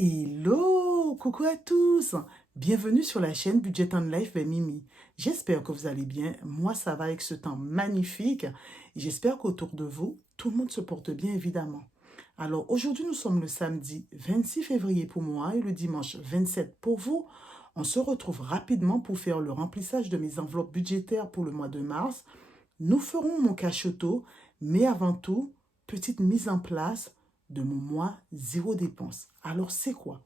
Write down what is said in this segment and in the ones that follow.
Hello, coucou à tous. Bienvenue sur la chaîne Budget and Life by Mimi. J'espère que vous allez bien. Moi, ça va avec ce temps magnifique. Et j'espère qu'autour de vous, tout le monde se porte bien, évidemment. Alors, aujourd'hui, nous sommes le samedi 26 février pour moi et le dimanche 27 pour vous. On se retrouve rapidement pour faire le remplissage de mes enveloppes budgétaires pour le mois de mars. Nous ferons mon cachoto, mais avant tout, petite mise en place de mon mois zéro dépense. Alors, c'est quoi?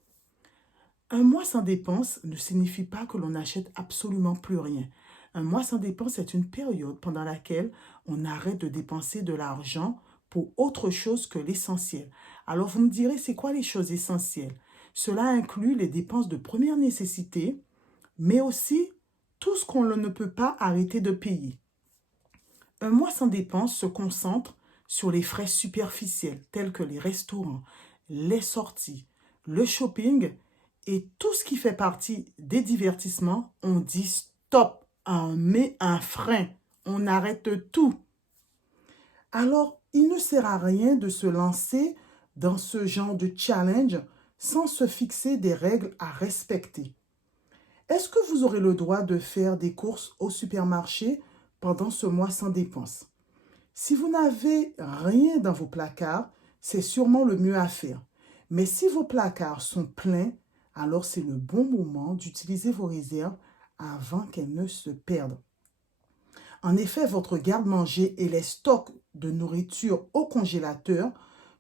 Un mois sans dépense ne signifie pas que l'on n'achète absolument plus rien. Un mois sans dépense est une période pendant laquelle on arrête de dépenser de l'argent pour autre chose que l'essentiel. Alors, vous me direz, c'est quoi les choses essentielles? Cela inclut les dépenses de première nécessité, mais aussi tout ce qu'on ne peut pas arrêter de payer. Un mois sans dépense se concentre sur les frais superficiels tels que les restaurants, les sorties, le shopping et tout ce qui fait partie des divertissements. On dit stop, on met un frein, on arrête tout. Alors, il ne sert à rien de se lancer dans ce genre de challenge sans se fixer des règles à respecter. Est-ce que vous aurez le droit de faire des courses au supermarché pendant ce mois sans dépense? Si vous n'avez rien dans vos placards, c'est sûrement le mieux à faire. Mais si vos placards sont pleins, alors c'est le bon moment d'utiliser vos réserves avant qu'elles ne se perdent. En effet, votre garde-manger et les stocks de nourriture au congélateur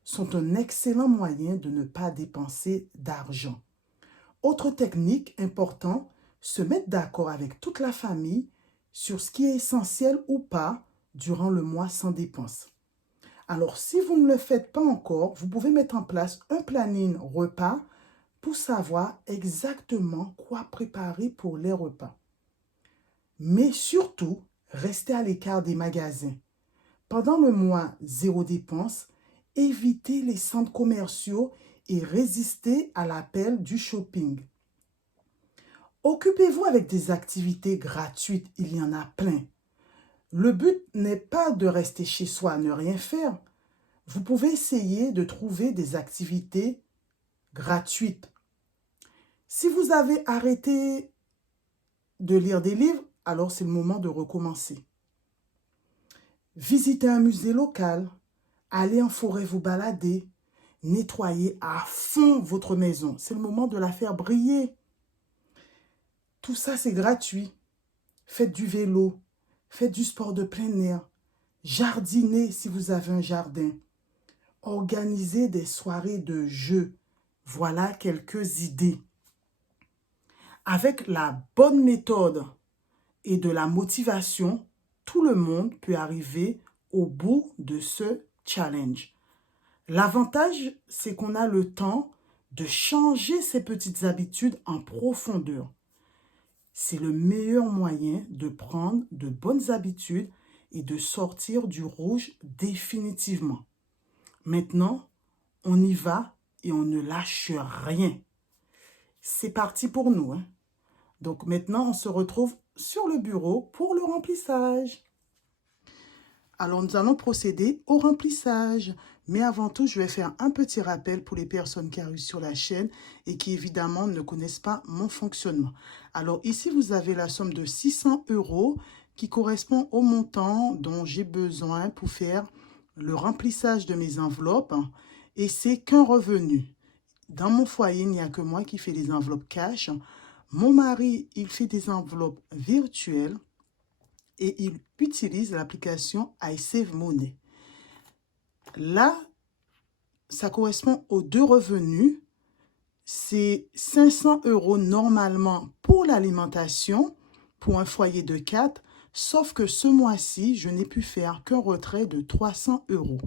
sont un excellent moyen de ne pas dépenser d'argent. Autre technique importante, se mettre d'accord avec toute la famille sur ce qui est essentiel ou pas durant le mois sans dépense. Alors, si vous ne le faites pas encore, vous pouvez mettre en place un planning repas pour savoir exactement quoi préparer pour les repas. Mais surtout, restez à l'écart des magasins. Pendant le mois zéro dépense, évitez les centres commerciaux et résistez à l'appel du shopping. Occupez-vous avec des activités gratuites, il y en a plein. Le but n'est pas de rester chez soi, ne rien faire. Vous pouvez essayer de trouver des activités gratuites. Si vous avez arrêté de lire des livres, alors c'est le moment de recommencer. Visitez un musée local, allez en forêt vous balader, nettoyez à fond votre maison. C'est le moment de la faire briller. Tout ça, c'est gratuit. Faites du vélo, faites du sport de plein air, jardinez si vous avez un jardin. Organisez des soirées de jeux. Voilà quelques idées. Avec la bonne méthode et de la motivation, tout le monde peut arriver au bout de ce challenge. L'avantage, c'est qu'on a le temps de changer ses petites habitudes en profondeur. C'est le meilleur moyen de prendre de bonnes habitudes et de sortir du rouge définitivement. Maintenant, on y va et on ne lâche rien. C'est parti pour nous, hein? Donc maintenant, on se retrouve sur le bureau pour le remplissage. Alors, nous allons procéder au remplissage. Mais avant tout, je vais faire un petit rappel pour les personnes qui arrivent sur la chaîne et qui, évidemment, ne connaissent pas mon fonctionnement. Alors, ici, vous avez la somme de 600 € qui correspond au montant dont j'ai besoin pour faire le remplissage de mes enveloppes. Et c'est qu'un revenu. Dans mon foyer, il n'y a que moi qui fais des enveloppes cash. Mon mari, il fait des enveloppes virtuelles et il utilise l'application iSaveMoney. Là, ça correspond aux deux revenus. C'est 500 € normalement pour l'alimentation, pour un foyer de 4, sauf que ce mois-ci, je n'ai pu faire qu'un retrait de 300 €.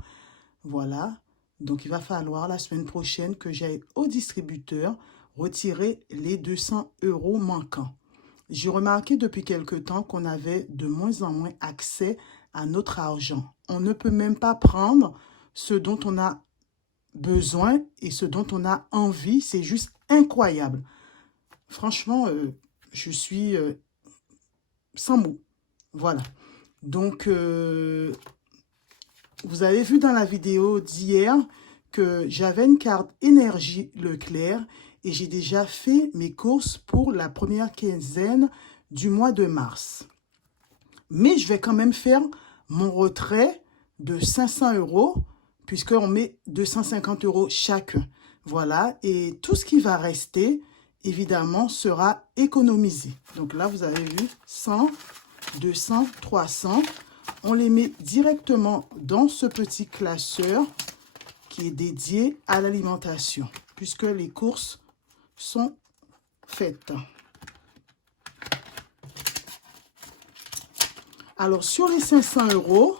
Voilà, donc il va falloir la semaine prochaine que j'aille au distributeur retirer les 200 € manquants. J'ai remarqué depuis quelque temps qu'on avait de moins en moins accès à notre argent. On ne peut même pas prendre ce dont on a besoin et ce dont on a envie. C'est juste incroyable. Franchement, je suis sans mots. Voilà. Donc, vous avez vu dans la vidéo d'hier que j'avais une carte énergie Leclerc et j'ai déjà fait mes courses pour la première quinzaine du mois de mars. Mais je vais quand même faire mon retrait de 500 € puisqu'on met 250 € chacun. Voilà, et tout ce qui va rester, évidemment, sera économisé. Donc là, vous avez vu 100, 200, 300. On les met directement dans ce petit classeur qui est dédié à l'alimentation, puisque les courses sont faites. Alors, sur les 500 €,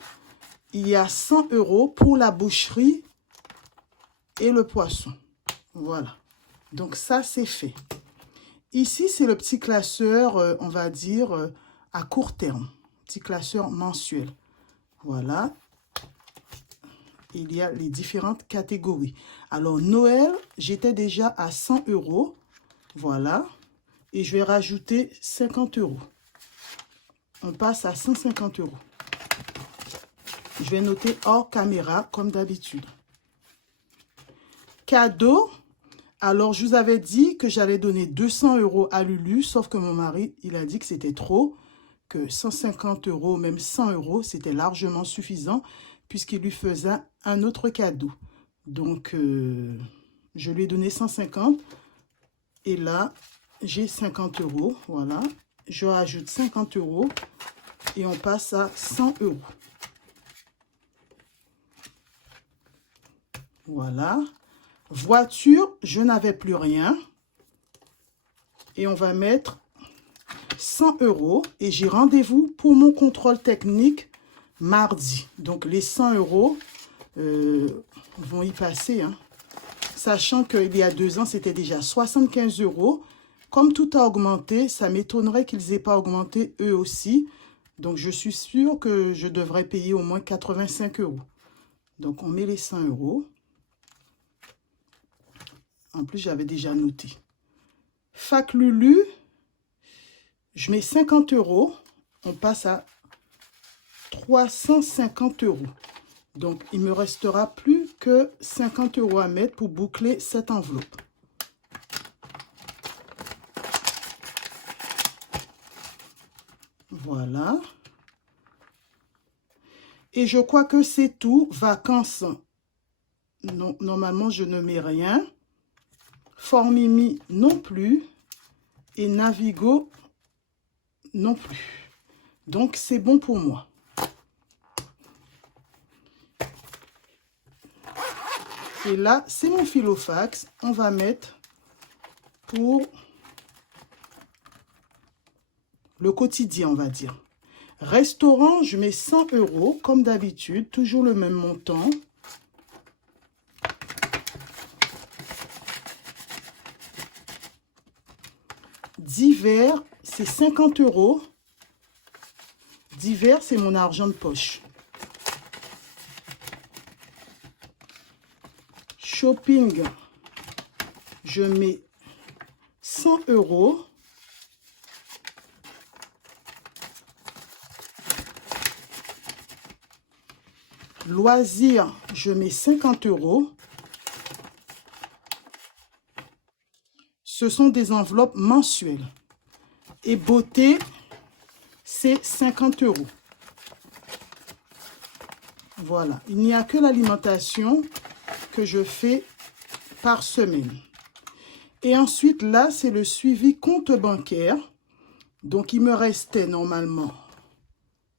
il y a 100 € pour la boucherie et le poisson. Voilà. Donc, ça, c'est fait. Ici, c'est le petit classeur, on va dire, à court terme. Petit classeur mensuel. Voilà. Il y a les différentes catégories. Alors, Noël, j'étais déjà à 100 €. Voilà. Et je vais rajouter 50 €. On passe à 150 €. Je vais noter hors caméra, comme d'habitude. Cadeau. Alors, je vous avais dit que j'allais donner 200 € à Lulu, sauf que mon mari, il a dit que c'était trop, que 150 €, même 100 €, c'était largement suffisant, puisqu'il lui faisait un autre cadeau. Donc, je lui ai donné 150. Et là, j'ai 50 €. Voilà. Je rajoute 50 € et on passe à 100 €. Voilà. Voiture, je n'avais plus rien. Et on va mettre 100 € et j'ai rendez-vous pour mon contrôle technique mardi. Donc, les 100 € vont y passer. Hein. Sachant qu'il y a 2 ans, c'était déjà 75 €. Comme tout a augmenté, ça m'étonnerait qu'ils n'aient pas augmenté eux aussi. Donc, je suis sûre que je devrais payer au moins 85 €. Donc, on met les 100 €. En plus, j'avais déjà noté. Fac Lulu, je mets 50 €. On passe à 350 €. Donc, il ne me restera plus que 50 € à mettre pour boucler cette enveloppe. Voilà. Et je crois que c'est tout. Vacances, non, normalement, je ne mets rien. Formimi non plus. Et Navigo non plus. Donc, c'est bon pour moi. Et là, c'est mon filofax. On va mettre pour le quotidien, on va dire. Restaurant, je mets 100 € comme d'habitude. Toujours le même montant. Divers, c'est 50 €. Divers, c'est mon argent de poche. Shopping, je mets 100 €. Loisirs, je mets 50 €. Ce sont des enveloppes mensuelles. Et beauté, c'est 50 €. Voilà. Il n'y a que l'alimentation que je fais par semaine. Et ensuite, là, c'est le suivi compte bancaire. Donc, il me restait normalement,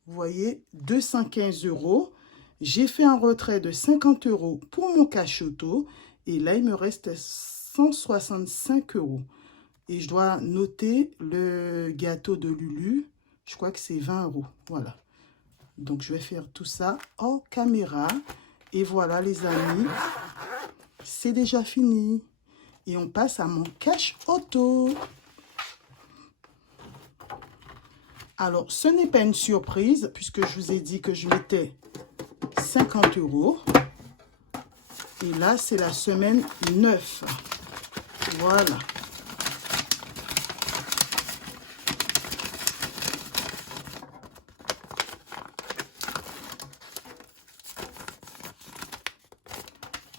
vous voyez, 215 €. J'ai fait un retrait de 50 € pour mon cash auto. Et là, il me reste 165 €. Et je dois noter le gâteau de Lulu. Je crois que c'est 20 €. Voilà. Donc, je vais faire tout ça hors caméra. Et voilà, les amis, c'est déjà fini. Et on passe à mon cash auto. Alors, ce n'est pas une surprise, puisque je vous ai dit que je mettais 50 €. Et là, c'est la semaine 9. Voilà.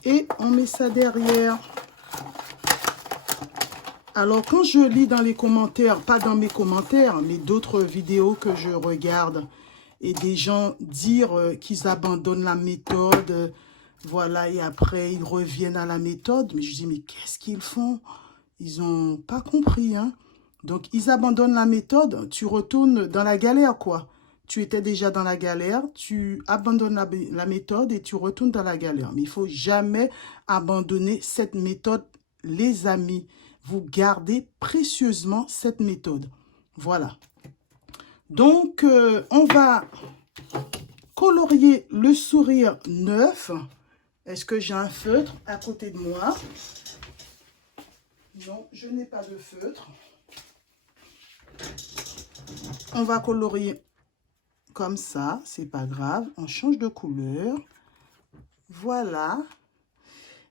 Et on met ça derrière. Alors, quand je lis dans les commentaires, pas dans mes commentaires, mais d'autres vidéos que je regarde, et des gens dire qu'ils abandonnent la méthode, voilà, et après, ils reviennent à la méthode. Mais je dis, mais qu'est-ce qu'ils font? Ils n'ont pas compris, hein. Donc, ils abandonnent la méthode, tu retournes dans la galère, quoi. Tu étais déjà dans la galère, tu abandonnes la méthode et tu retournes dans la galère. Mais il ne faut jamais abandonner cette méthode, les amis. Vous gardez précieusement cette méthode. Voilà. Donc, on va colorier le sourire neuf. Est-ce que j'ai un feutre à côté de moi? Non, je n'ai pas de feutre. On va colorier comme ça, c'est pas grave. On change de couleur. Voilà.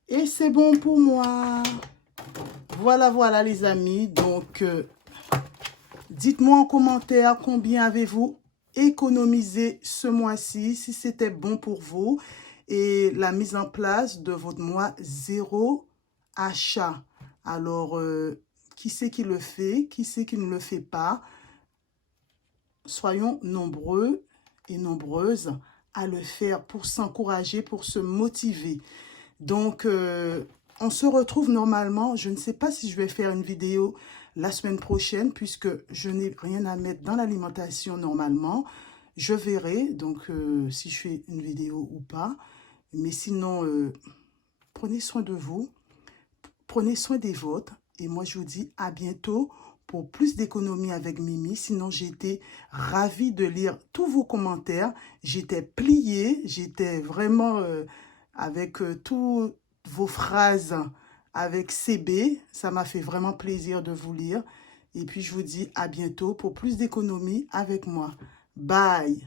Et c'est bon pour moi. Voilà, voilà les amis. Donc, dites-moi en commentaire combien avez-vous économisé ce mois-ci, si c'était bon pour vous. Et la mise en place de votre mois zéro achat. Alors, qui c'est qui le fait? Qui c'est qui ne le fait pas? Soyons nombreux et nombreuses à le faire pour s'encourager, pour se motiver. Donc, on se retrouve normalement. Je ne sais pas si je vais faire une vidéo la semaine prochaine puisque je n'ai rien à mettre dans l'alimentation normalement. Je verrai donc si je fais une vidéo ou pas. Mais sinon, prenez soin de vous. Prenez soin des vôtres. Et moi, je vous dis à bientôt pour plus d'économie avec Mimi. Sinon, j'étais ravie de lire tous vos commentaires. J'étais pliée. J'étais vraiment avec toutes vos phrases avec CB. Ça m'a fait vraiment plaisir de vous lire. Et puis, je vous dis à bientôt pour plus d'économie avec moi. Bye!